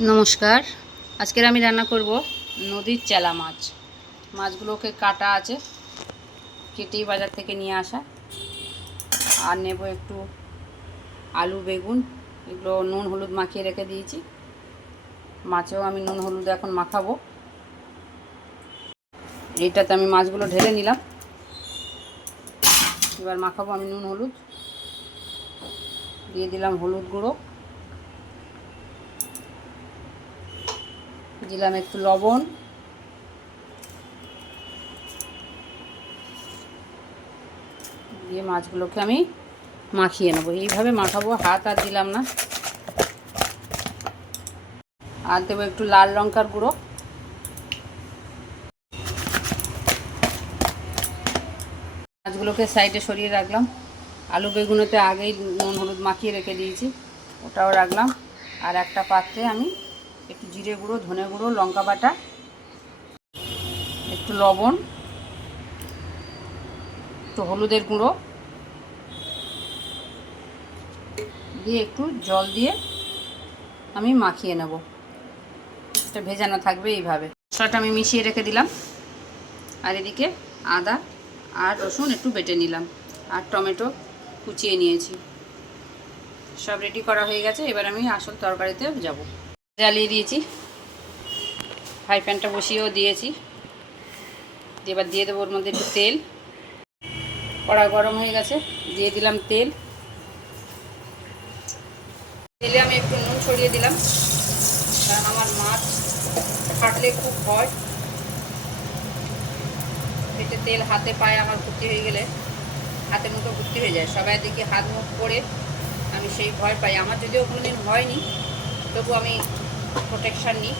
নমস্কার। আজকের আমি রান্না করব নদীর চেলা মাছ। মাছগুলোকে কাটা আছে, কেটেই বাজার থেকে নিয়ে আসা। আর নেব একটু আলু, বেগুন, এগুলো নুন হলুদ মাখিয়ে রেখে দিয়েছি। মাছেও আমি নুন হলুদ এখন মাখাবো। এইটাতে আমি মাছগুলো ঢেলে নিলাম। এবার মাখাবো আমি নুন হলুদ। দিয়ে দিলাম হলুদ গুঁড়ো, দিলাম একটু লবণ, দিয়ে মাছগুলোকে আমি মাখিয়ে নেবো। এইভাবে মাখাবো, হাত আর দিলাম না। আর দেবো একটু লাল লঙ্কার গুঁড়ো। মাছগুলোকে সাইডে সরিয়ে রাখলাম। আলু বেগুনোতে আগেই নুন হলুদ মাখিয়ে রেখে দিয়েছি, ওটাও রাখলাম। আর একটা পাত্রে আমি একটু জিরে গুঁড়ো, ধনে গুঁড়ো, লঙ্কা বাটা, একটু লবণ, একটু হলুদের গুঁড়ো দিয়ে একটু জল দিয়ে আমি মাখিয়ে নেব। এটা ভেজানো থাকবে এইভাবে। মশলাটা আমি মিশিয়ে রেখে দিলাম। আর এদিকে আদা আর রসুন একটু বেটে নিলাম, আর টমেটো কুচিয়ে নিয়েছি। সব রেডি করা হয়ে গেছে। এবার আমি আসল তরকারিতে যাব। জ্বালিয়ে দিয়েছি, ফ্রাই প্যানটা বসিয়েও দিয়েছি। এবার দিয়ে দেবো ওর মধ্যে একটু তেল। কড়া গরম হয়ে গেছে, দিয়ে দিলাম তেল। তেলে আমি একটু নুন ছড়িয়ে দিলাম, কারণ আমার মাছ ফাটলে খুব ভয়। পেটে তেল হাতে পায়ে আমার ভর্তি হয়ে গেলে হাতের মুখে ভর্তি হয়ে যায়। সবাই দিকে হাত মুখ করে আমি সেই ভয় পাই। আমার যদিও কোনোদিন হয়নি, তবু আমি প্রোটেকশান নিই।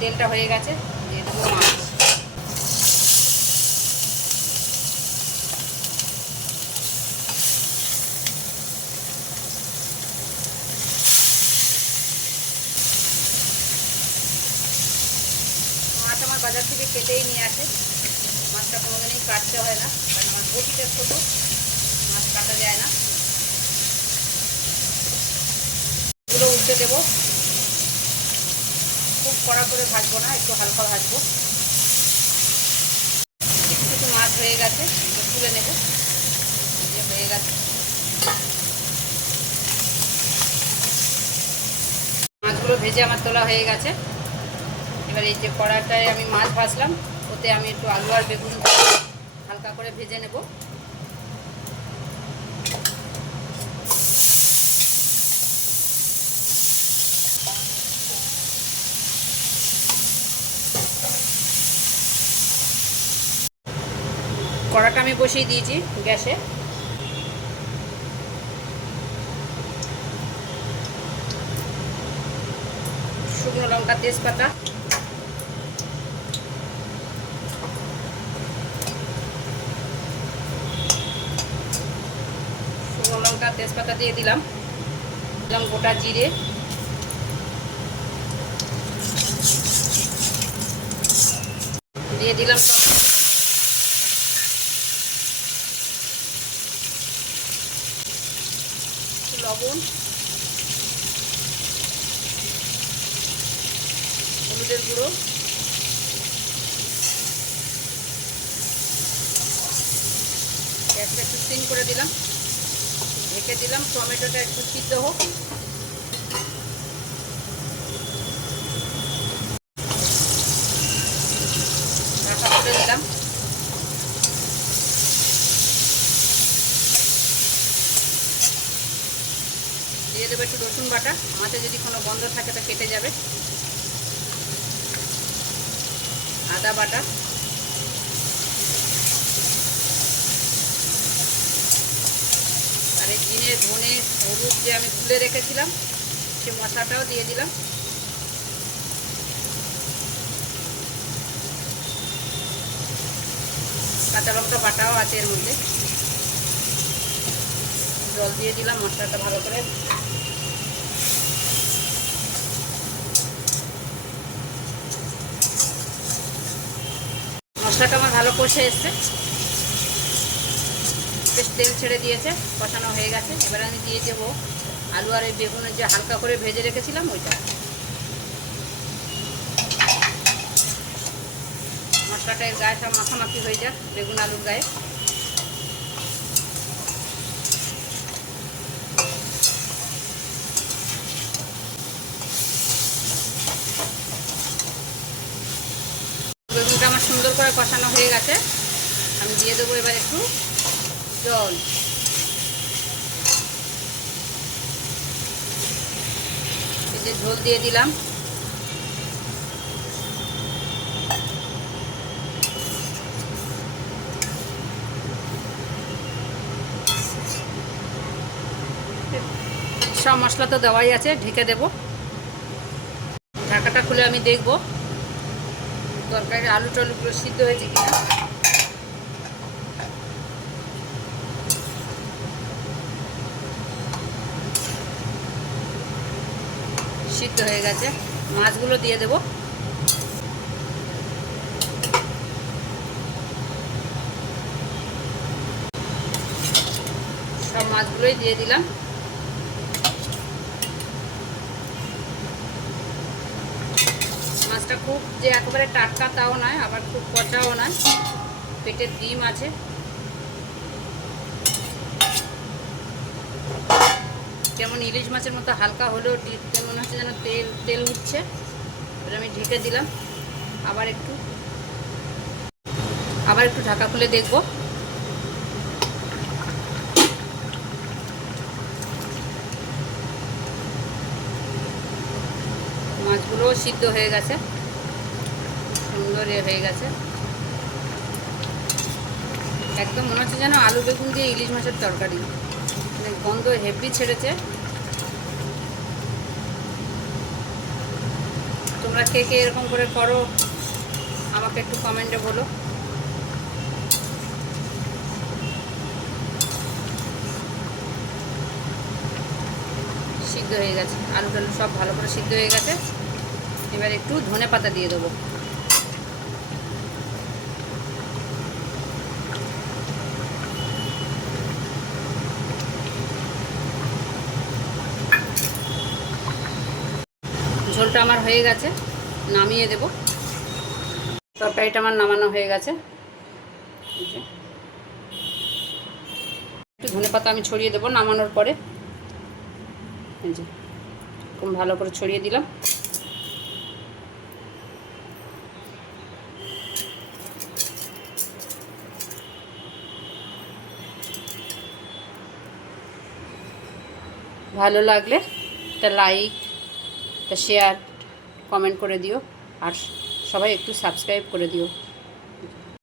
তেলটা হয়ে গেছে, দিয়ে দেবো মাছ। মাছ আমার বাজার থেকে কেটেই নিয়ে আসে। মাছটা কোনোদিনই কাটতে হয় না, কারণ আমার বটিটা ছোটো, মাছ কাটা যায় না। এগুলো উঠতে দেবো। খুব কড়া করে ভাজবো না, একটু হালকা ভাজবো। কিছু কিছু মাছ হয়ে গেছে, তুলে নেব। যে হয়ে গেছে, মাছগুলো ভেজে আমার তোলা হয়ে গেছে। এবার এই যে কড়াটায় আমি মাছ ভাজলাম, ওতে আমি একটু আলু আর বেগুন হালকা করে ভেজে নেব। কড়াটা আমি বসিয়ে দিয়েছি গ্যাসে। শুকনো লঙ্কা, তেজপাতা, শুকনো লঙ্কা তেজপাতা দিয়ে দিলাম। দিলাম গোটা জিরে, দিয়ে দিলাম লবণ, হলুদের গুঁড়ো, গ্যাসটা একটু সিম করে দিলাম, ঢেকে দিলাম। টমেটোটা একটু সিদ্ধ হোক। ঢাকা করে দিলাম। দিয়ে দেবো একটু রসুন বাটা। মাছে যদি কোনো গন্ধ থাকে তা কেটে যাবে। আদা বাটা, আর এই জিরে, ধনে, হলুদ যে আমি গুলে রেখেছিলাম, সে মশলাটাও দিয়ে দিলাম। কাঁচা লঙ্কা বাটাও আছে এর মধ্যে। জল দিয়ে দিলাম মশলাটা ভালো করে। মশলাটা আমার ভালো কষে এসছে, বেশ তেল ছেড়ে দিয়েছে, কষানো হয়ে গেছে। এবার আমি দিয়ে দেবো আলু আর এই বেগুনের যে হালকা করে ভেজে রেখেছিলাম ওইটা। মশলাটা এর গায়ে সব মাখামাখি হয়ে যাক, বেগুন আলুর গায়ে। বেগুনটা আমার সুন্দর করে কষানো হয়ে গেছে। আমি দিয়ে দেবো এবার একটু জল। এই যে ঝোল দিয়ে দিলাম। সব মশলা তো দেওয়াই আছে, ঢেকে দেব। ঢাকাটা খুলে আমি দেখব তরকারির আলু টালুগুলো সিদ্ধ হয়েছে কিনা। সিদ্ধ হয়ে গেছে। মাছগুলো দিয়ে দেব। সব মাছগুলোই দিয়ে দিলাম। মাছটা খুব যে একেবারে টাটকা তাও নয়, আবার খুব পচাও নয়, পেটের ডিম আছে। যেমন ইলিশ মাছের মতো হালকা হলেও মনে হচ্ছে যেন তেল তেল উঠছে। এবার আমি ঢেকে দিলাম। আবার একটু ঢাকা খুলে দেখব। মাছগুলোও সিদ্ধ হয়ে গেছে, সুন্দর হয়ে গেছে। একদম মনে হচ্ছে যেন আলু বেগুন দিয়ে ইলিশ মাছের তরকারি, মানে গন্ধ হেভি ছেড়েছে। তোমরা কে কে এরকম করে করো আমাকে একটু কমেন্টে বলো। সিদ্ধ হয়ে গেছে, আলু টালু সব ভালো করে সিদ্ধ হয়ে গেছে। এবার একটু ধনেপাতা দিয়ে দেবো। ঝোলটা আমার হয়ে গেছে, নামিয়ে দেব। তরকারিটা আমার নামানো হয়ে গেছে। একটু ধনেপাতা আমি ছড়িয়ে দেবো নামানোর পরে। এই যে খুব ভালো করে ছড়িয়ে দিলাম। ভালো লাগলে একটা লাইক, একটা শেয়ার, কমেন্ট করে দিও। আর সবাই একটু সাবস্ক্রাইব করে দিও।